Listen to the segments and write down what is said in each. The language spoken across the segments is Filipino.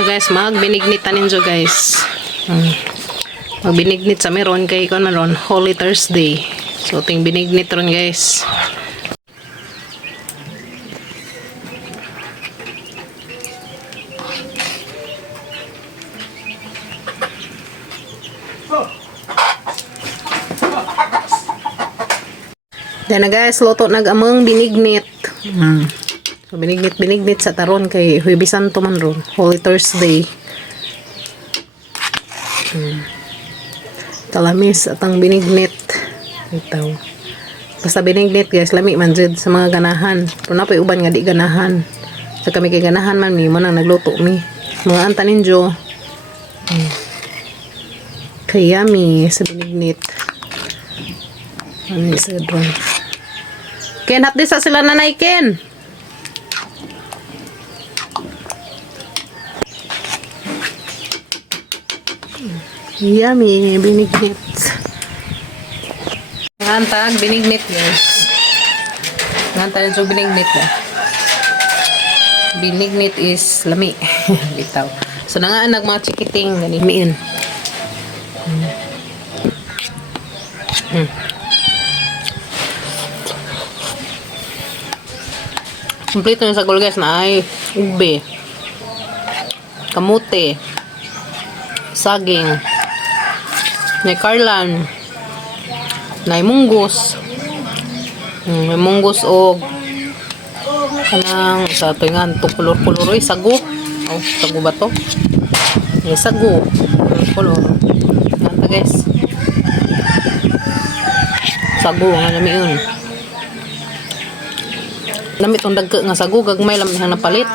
So guys, magbinignitan ninyo guys. Magbinignit sa meron kay kon maron Holy Thursday. So ting binignit ron guys. Yan na guys, luto nag-amang binignit. So binignit sa taron kay Huwebes Santo man ron, Holy Thursday. Talamis at ang binignit. Ito. Basta binignit guys, lami man jud sa mga ganahan. Pero na pa uban nga di ganahan. Sa kami kay ganahan man mi mo nang nagluto mi. Mga anta ninyo. Kaya mi sa binignit. Ano sa drone. Ken, hapdi sa sila nanay Ken. Yummy, binignit. Ngantag, binignit guys. Ngantag yung binignit na. Binignit is lami. Bitaw. So, nangaanag mga chikiting. Ganimiin. Complete yung sagol guys na ay ube, kamote, saging, may karlan, may munggos, o kanang sa tingan to kulor-kulor ay sago. Oh, sago ba to? May sago, kulor. Nanta guys. Sago nga nami yun. Namit ang dagka nga sago, gagmay lang nang napalit.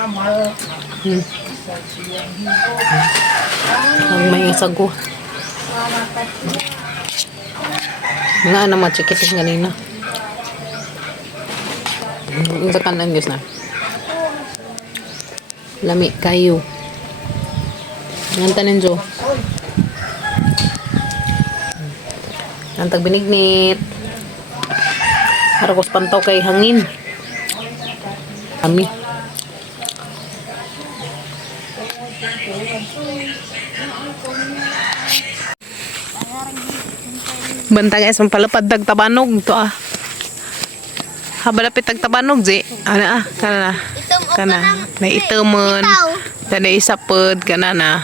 Gagmay nga sago. Nga naman, chikitin ganina. Yung sa kanan guys na. Lami kayo. Ngantanin jo. Nantag binignit. Haragos pantaw kay hangin. Kami. Banta guys, mampalapad tagtabanog to ah. Habalapit tagtabanog ji. Ana kana na itemon. Dan isapod kana na.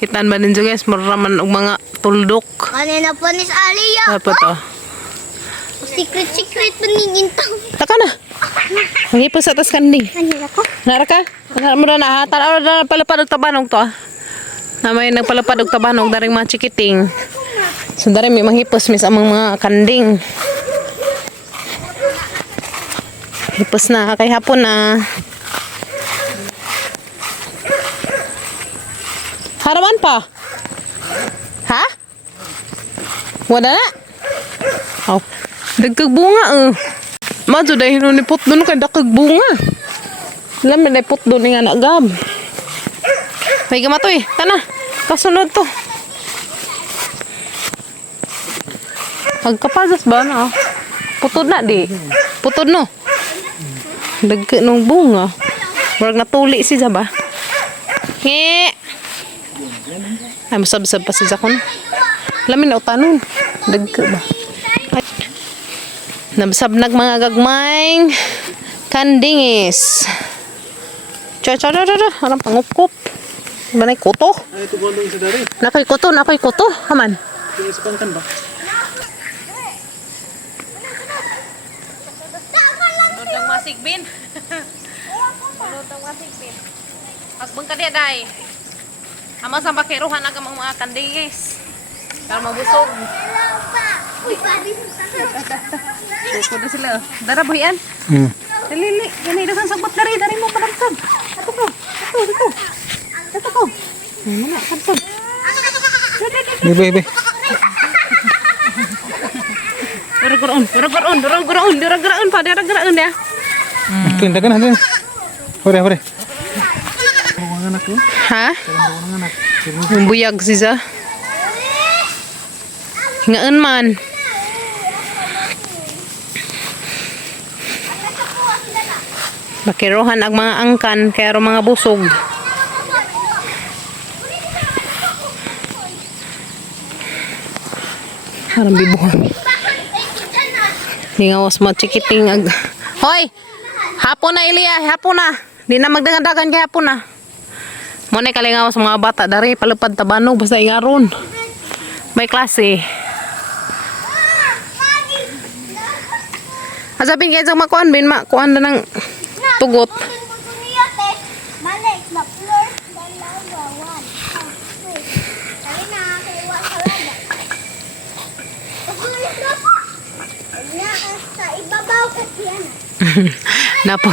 Kitan ba ninyo guys, maraman og mga tuldok. Kanina po ni Alia. Apa to? Secret paningintaw. Taka na. Mahipos sa atas kanding. Kanina ko. Nara ka? Nara mo na hatal na palapad og tabanog to ah. Na may nagpalapad og tabanog daring mga chikiting. So daring may manghipos mis among mga kanding. Hipos na kay hapon na. Haraman pa. Ha? Wala na. Oh, dagkag bunga Madyo dahil ni put doon kay dakag bunga. Alam na put doon nga nagab. May gamatoy, tana. Kasunod to. Pagkapadas ba na? Putod na di. Putod no. Dagka nung bunga. Warag natuli siya ba? Nge. Ay masabsab pa siya kon. Lamin na utanon. Dagka ba? Nabsabnag mga gagmayng kandingis. Cha. Anong pangukup? Banay kuto? Ay, ito bondong sa dari. Nakoy kuto. Haman. Yung sa pangkan ba? Lutang masigbin. Lutang masigbin. Agbang ka diya day. Ama sa bakiruhan ang mga kandingis. Para mabusog. Kukuda sila. Dara ba yan? Dali. Ganay dasan sagbot dari mo padamsag. Ito ko. Mana sabsag. Bebe. Durang-guraon pa ya. Tindakan natin. Hore. Ha? Buyag siya. Hingaan man. Bakirohan ang mga angkan kaya ro mga busog. Parang bibuhan. Lingawas mo chikiting ag. Hoy! Hapon na Ilia, hapon na. Di na magdagan-dagan kay hapon na. Mo na kalingawas mga bata dari palupad tabano basta ingaron. May klase. Asabing kaya sa makuan bin makuan na ng tugot. Napo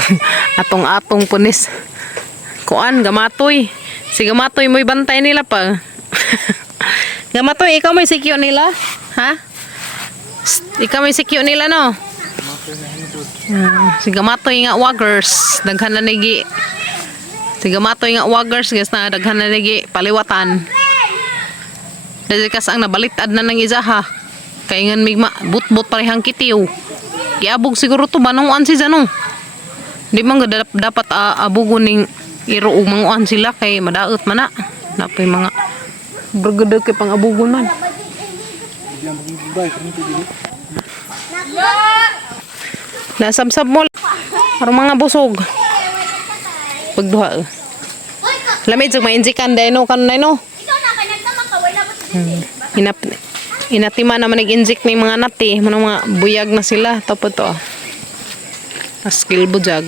atong punis. Kuan gamatoy. Si gamatoy mo'y bantay nila pa. Gamatoy, ikaw may sikyo nila? Ha? Ikaw may sikyo nila no? Si gamatoy nga wagers daghan na nigi. Si gamatoy nga wagers guys na daghan na nigi paliwatan. Dahil kas ang nabalitad na ng isa ha. Kaya nga migma but parehang kitiw. Giabog siguro to banungan si Zano. Di man dapat abugon ning iro ug manguan sila kay madaot man na. Napay mga bergede kay pang abugon man. Nasabsab mo arang mga busog. Pagduha. Lamig jud mainjikan dai no kanay no. Inatima naman nag-inject ng mga nati, mga buyag na sila tapos to. Askil bujag.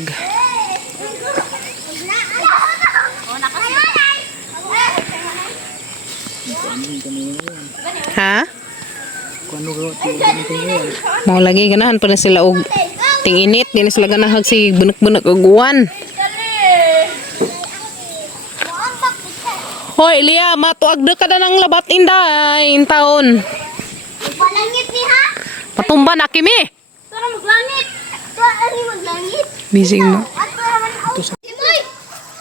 Ha? Mau lagi ganahan pa na sila og ting-init, di na sila ganahag si bunak-bunak og uwan. Hoy, Lia, matuagda ka na ng labat inday, in taon. Palangit ni ha? Patumba na kimi. Tara maglangit. Tara ani maglangit. Busy mo. Ato naman out. Imoy.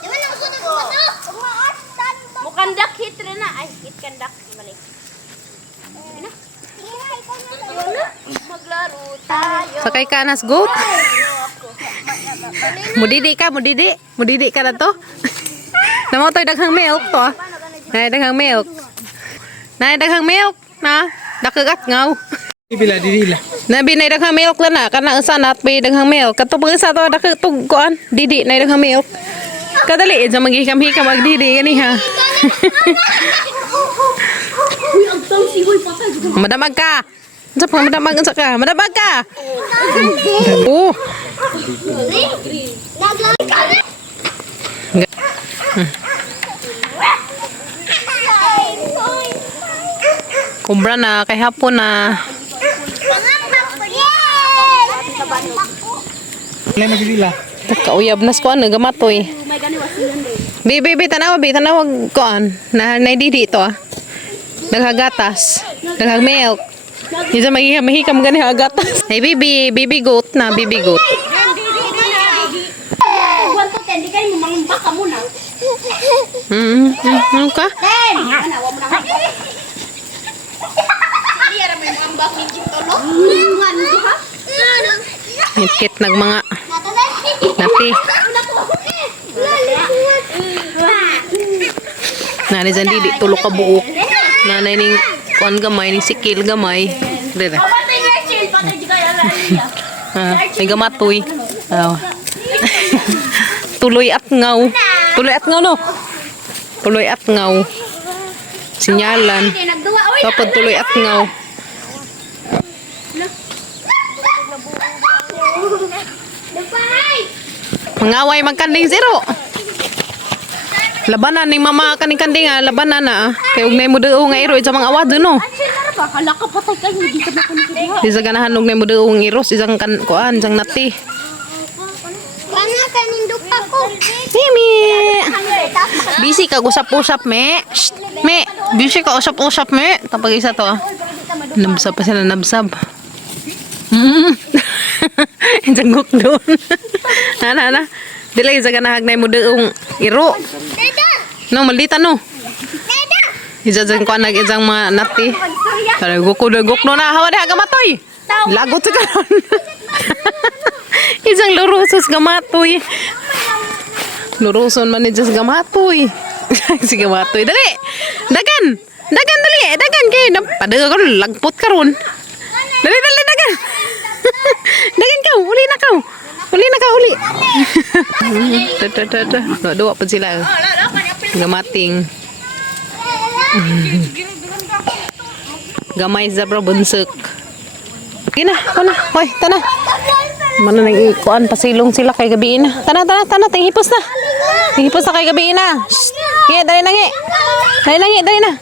Di man ako sunod ko to. Umaastan mo. Mukandak hit rin na. Ay, hit kandak balik. Ina. Maglaro tayo. Sakay ka nas goat. Mudidi ka na to. Namo toy daghang milk to. Nay daghang milk. Na. Dakagat ngaw. Ibila didila. Nabi na daghang milk na kana usanat bi daghang milk. Kato pag sa to dakatug kuan. Didi na daghang milk. Kadali sa maghikam-hikam ag didi gani ha. Madamag ka. Sa pa madamag ka. Madamag ka. Oh. Kumbra na kay hapon na. Lay magdidila. Kauyab nas ko ano gamatoy. Bibi tanaw kuan na naididi to ah. Naghagatas, naghag milk. Isa mahikam gani hagatas. Hey bibi goat na bibi goat. Buwan ko tendi kay mo mangumbak ka muna. Ano ka? Hikit nag mga nati. Nanay dyan di tulog ka buok. Nanay ning kuan gamay, ning sikil gamay. Dito. May gamatoy. Tuloy at ngaw. No? Tuloy at ngaw. Sinyalan. Kapag tuloy at ngaw. Mangaway magkanding zero. Labanan ning mama kaning kanding labanan na. Kay ugnay mo deo nga iro sa mga awad no. Hala ka patay kayo dito na kanito. Di sa ganahan ugnay mo deo ng iro isang kuan isang nati. Kana kaning dupa ko. Mimi. Busy ka usap-usap me. Me, busy ka usap-usap me. Tapos isa to. Nabsab pa sila nabsab. Isang gukdon. Ana. Dili sa ganahag na mo deong iro. No, maldita no. Isa-isang kuan nag isang mga nati. Tara gukdo na hawa na gamatoy. Lagot sa karon. Isang lurusos gamatoy. Luruson man ni just gamatoy. Si gamatoy dali. Dagan dali. Dagan kay padagon lagpot karon. kau. Uli na kau. Uli na kau, uli. Dah. Dua pa sila. Gamating. Gamay zebra bunsek. Gina, mana? Hoy, tanah. Mana nang ikuan pasilong sila kay gabi na. Tanah, tinghipos na. Tinghipos na kay gabi na. Ngi, dali na ngi. Dali na.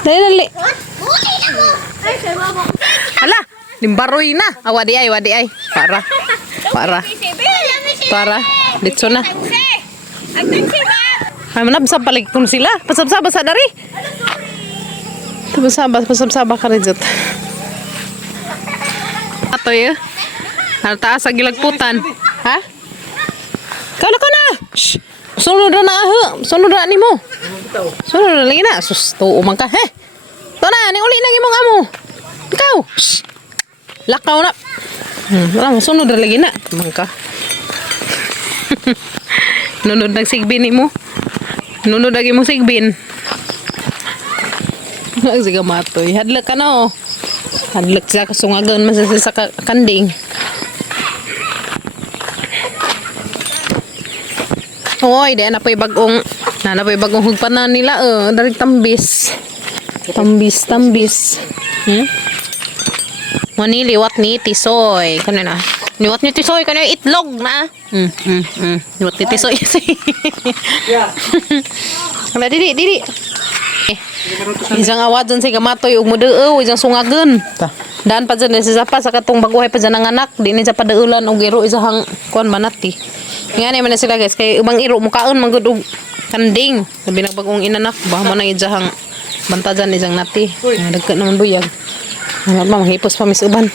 Dali. Hala, limbaroy na. Wadi ay. Para. Ditso na. Ay, manabsab palig kun sila. Pasabsaba sa dari. Pasabsaba ka rin dyan. Ato ya. Taas sa gilagputan. Ha? Kau na. Shh. Sunod na aho. Sunod na ni mo. Sunod na lagi na. Sus, tuo man ka. He. To na, ni uli lagi mo nga mo. Ikaw. Shh. Lakaw na. Wala mo, sunod na lagi na. Man ka. Nunod nagsigbin ni mo. Nunod lagi mo sigbin. Sige matoy. Hadlak ka na oh. Hadlak siya kasungagan masasa sa kanding. Hoy, di na pa'y bagong hugpanan nila dari tambis. Tambis. Mani liwat ni tisoy. Kanina. Liwat ni tisoy kanina itlog na. Liwat ni tisoy. Wala didi. Isang awad dyan sa gamatoy ug modeo isang sungagan. Daan pa dyan sa sapa sa katong baguhay pa dyan ang anak. Di ni sa padaulan og iro isang kuan manati. Nga naman na sila guys kay ubang iro mukaon manggod og kanding. Sabi nagbagong inanak bah mo na ijahang bantajan isang nati. Dagka naman buyag. Ang mama hipos pa mis uban.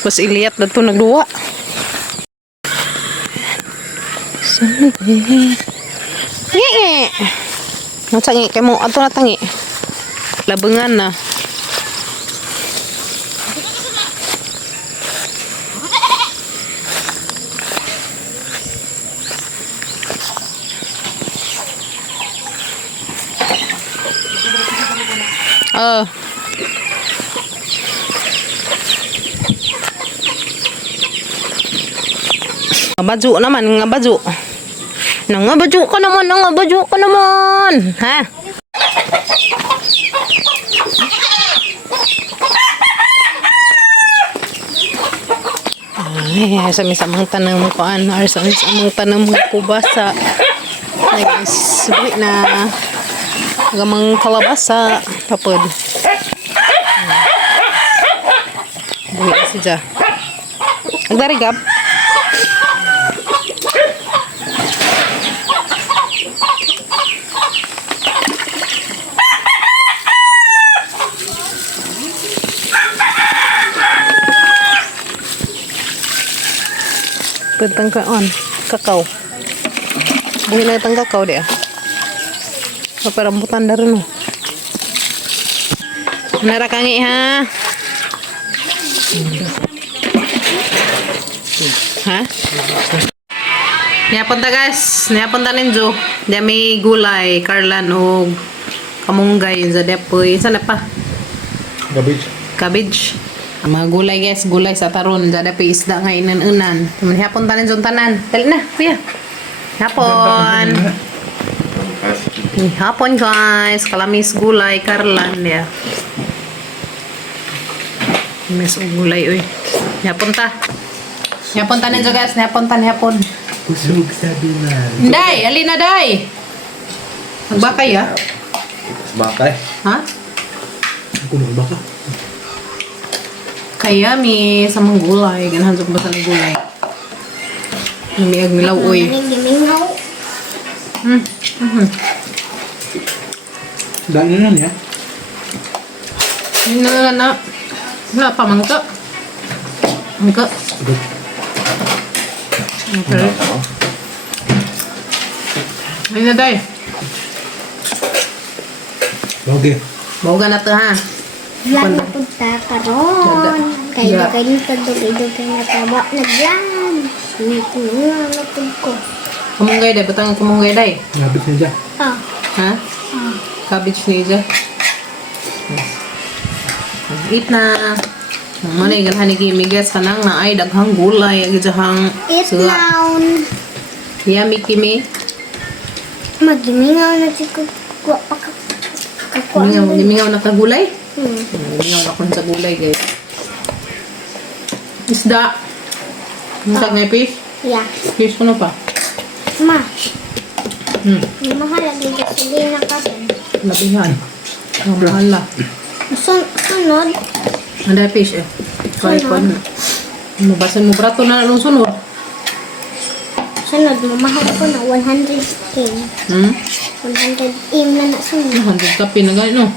Tapos iliyat dato nagduwa. Nge. Natangi kay mo ato natangi. Labengan na. Ngabaju naman, ngabaju. Ngabaju ka naman. Ha? Ay, samang tanang mo koan. Samang tanang mo kubasa. Ay, guys. Subuhi na. Gamang kalabasa. Tapod. Buhi na siya. Nagdarigap. Pentang kaon, kakao. Buhin na itang kakao dia. Apa rambutan dari no. Nara kangi ha. Ha? Niapon ta guys, niapon ta ninjo. Dia may gulay, karlan o kamunggay sa depoy. Sana pa? Cabbage. Mga gulay guys, gulay sa taron. Dada pa isda nga inan-unan. Hapon tanin dyan tanan. Dali na, kuya. Hapon. Hapon guys. Kalamis gulay, karlan ya. Mes gulay uy. Hapon ta. Hapon tanin dyan guys. Hapon. Pusog sabi na. Day, alina day. Nagbakay ah. Bakay. Ha? Ako nagbaka. Kaya mi sa mga gulay, ganahan sa kubasa ng gulay. Lumiyag milaw, uy. Dahil na niya. Hindi na. Wala pa, mangka. Okay. Ayun na, day. Okay. Bawga na to, ha? Vlog na punta karon. Kaya dito dugay-dugay na taba na vlog. Dito na napun ko. Kamunggay, day. Batang kamunggay, day. Nabit niya dyan. Ha? Cabbage niya dyan. Eat na. Mali kan hani kimi guys kanang na ay daghang gulay ag jahang Eat suha. now. Yummy kimi. Magimingaw na si kuwa pa kakuha. Mingaw na ka gulay. Hmm. Mingaw na kun sa gulay guys. Isda. Ang ngay fish. Yeah. Fish ko na pa. Ma, Hmm. mahal lagi gasolina kasi. Labihan. Ang mahal na. Sunod, Ada fish eh. Kaya ko na. Mabasan mo brato na nung sunod. sunod mo, mahal ko na 100 im. 100 im na sunod. 100 kape na gano'n. No?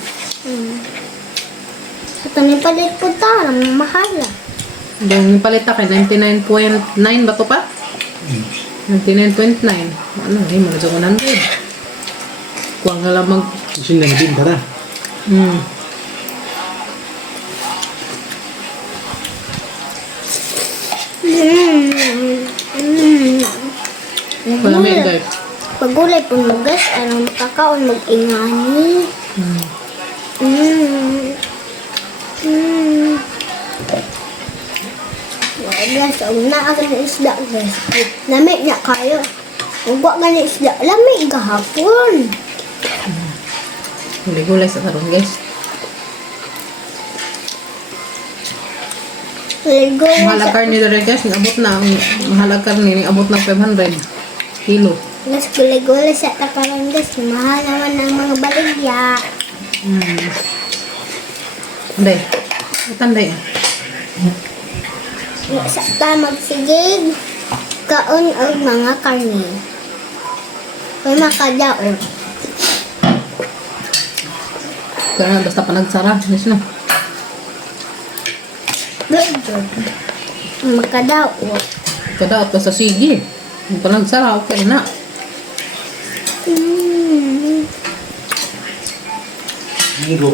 Ito ni palit po ta, mahal ah. Yung palita kay 99.9 ba to pa? 99.9. Ano, hindi mo na sa 100. Kuwang nga lang mag... Isin na din tara. Wala may guys. Pagulay po mo guys, anong makakaon mag-ingani. Guys, ang naagal na isda guys. Lamig na kayo. Huwag ka na isda. Lamig kahapon. Gulay-gulay sa karon guys. Ligo Mahal ang karne dere guys. Abot na. Mahal ang karne. Abot ng 500 kilo. Guys, gulay-gulay sa takaran guys. Mahal naman ng mga baligya. Anday. Anday ah. Sa ta magsigig. Kaon ang mga karne. May makadaon. Kaya basta pa nagsara. Yes no. Makadaon. Kada at sa sige. Kung pa nagsara, okay na. Minggu.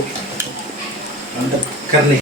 Mantap karne.